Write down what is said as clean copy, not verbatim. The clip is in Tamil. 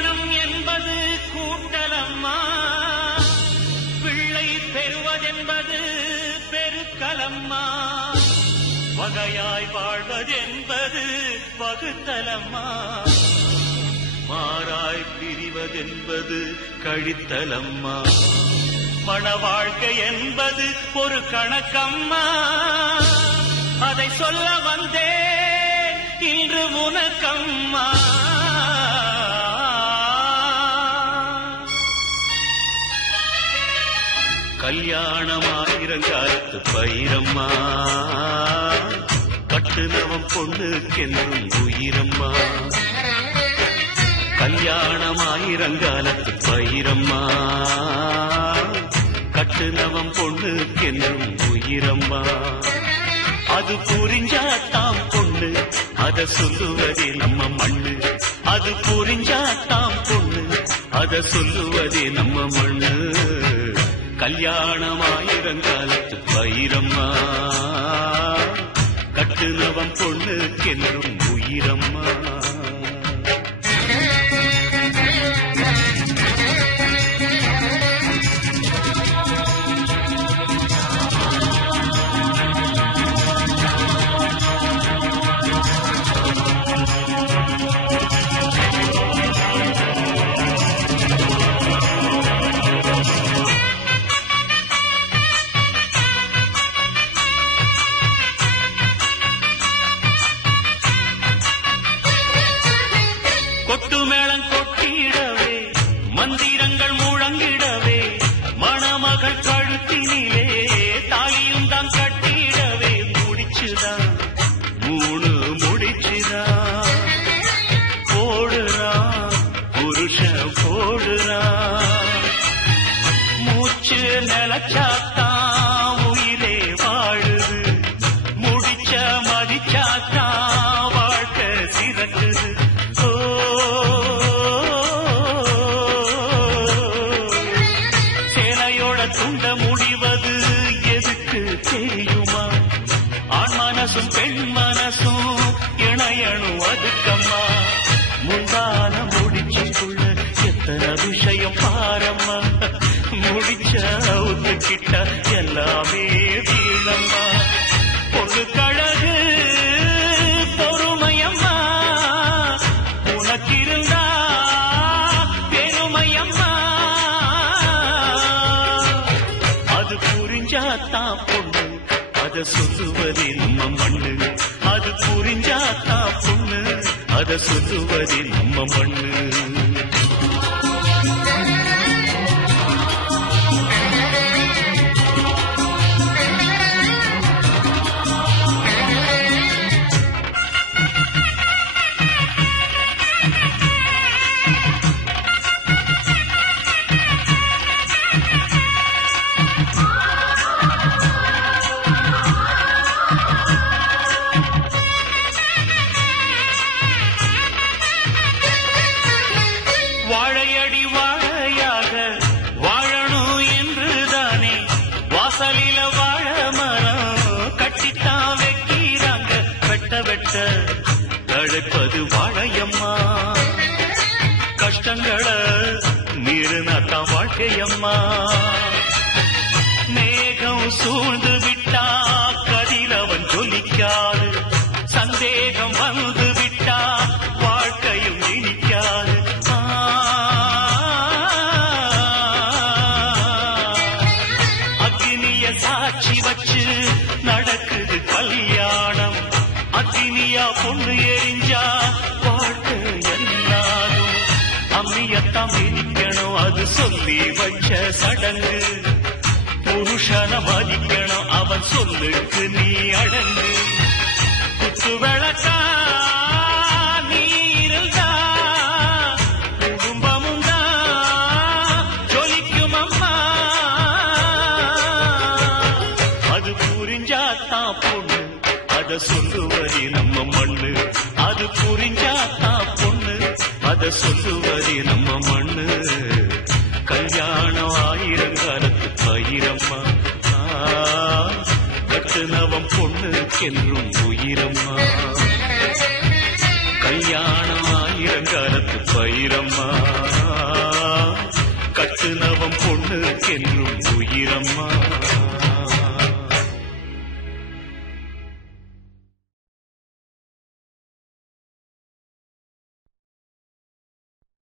திருமணம் என்பது கூட்டலம்மா, பிள்ளை பெறுவதென்பது பெருக்கலம்மா, வகையாய் வாழ்வதென்பது வகுத்தலம்மா, மாறாய் பிரிவதென்பது கழித்தலம்மா, மண வாழ்க்கை என்பது ஒரு கணக்கம்மா, அதை சொல்ல வந்தேன் இன்று உனக்கம்மா. கல்யாணமாயிரங்காலத்து பயிரம்மா, கட்டுனவன் பொண்ணுக்கென்றும் உயிரம்மா. கல்யாணமாயிரங்காலத்து பயிரம்மா, கட்டுனவன் பொண்ணுக்கென்றும் உயிரம்மா. அது புரிஞ்சாத்தாம் பொண்ணு, அத சொல்லுவதே நம்ம மண்ணு. அது புரிஞ்சாத்தாம் பொண்ணு, அத சொல்லுவதே நம்ம மண்ணு. கல்யாணமாயிரங்காலத்து பயிரம்மா, கட்டுனவன் பொண்ணுக்கென்றும் உயிரம்மா. கொட்டு மேளம் கொட்டிடவே, மந்திரங்கள் முழங்கிடவே, மணமகள் கழுத்தினிலே தாலியும் தான் கட்டிடவே, முடிச்சுதான் மூணு முடிச்சுதான் போடுறான் புருஷன் போடுறான். மூச்சு நிலச்சாத்தான் உயிரே வாழுது, முடிச்ச மதிச்சாத்தான் வாழ்க்கை சிறக்குது. சேலையோட துண்ட முடிவது எதுக்கு தெரியுமா? ஆண் மனசும் பெண் மனசும் இணையணும் அதுக்கம்மா. முந்தான முடிச்சுக்குள்ள எத்தனை விஷயம் பாரம்மா, முடிச்ச ஒத்துக்கிட்ட எல்லாமே வீணம்மா. பொண்ணு கழகு பொறுமையம்மா, உனக்கிருந்தா பெருமையம்மா. அது புரிஞ்சாத்தான் பொண்ணு, அத சொல்லுவதே நம்ம மண்ணு. அது புரிஞ்சாத்தான் பொண்ணு, அத சொல்லுவதே நம்ம மண்ணு. வாழையடி வாழையாக வாழணும் என்றுதானே வாசலில வாழ மரம் கட்டித்தான் வைக்கிறாங்க. வெட்ட வெட்ட தழைப்பது வாழையம்மா, கஷ்டங்களை மீறினாத்தான் வாழ்க்கையம்மா. மேகம் சூழ்ந்து விட்டா கதிரவன் ஜொலிக்காது, சந்தேகம் வந்து விட்டா வாழ்க்கையும் இனிக்காது. அக்னிய சாட்சி வச்சு நடக்குது கல்யாணம், அக்னியா பொண்ணு எரிஞ்சா வாழ்க்கை என்னாகும். அம்மியத்தான் மிதிக்கணும், அது சொல்லி வச்ச சடங்கு. புருஷன மதிக்கணும், அவன் சொல்லுக்கு நீ அடங்கு. குத்து விளக்கா நீ இருந்தா குடும்பமும் தான் ஜொலிக்கும் அம்மா. அது புரிஞ்சாத்தான் பொண்ணு, அத சொல்லுவதே நம்ம மண்ணு. அது புரிஞ்சாத்தான் பொண்ணு, அத சொல்லுவதே நம்ம மண்ணு. கல்யாணம் ஆயிரங்காலத்து பயிரம்மா, கட்டுனவன் பொண்ணுக்கென்றும் உயிரம்மா. கல்யாணம் ஆயிரங்காலத்து பயிரம்மா. பொண்ணுக்கென்றும் உயிரம்மா.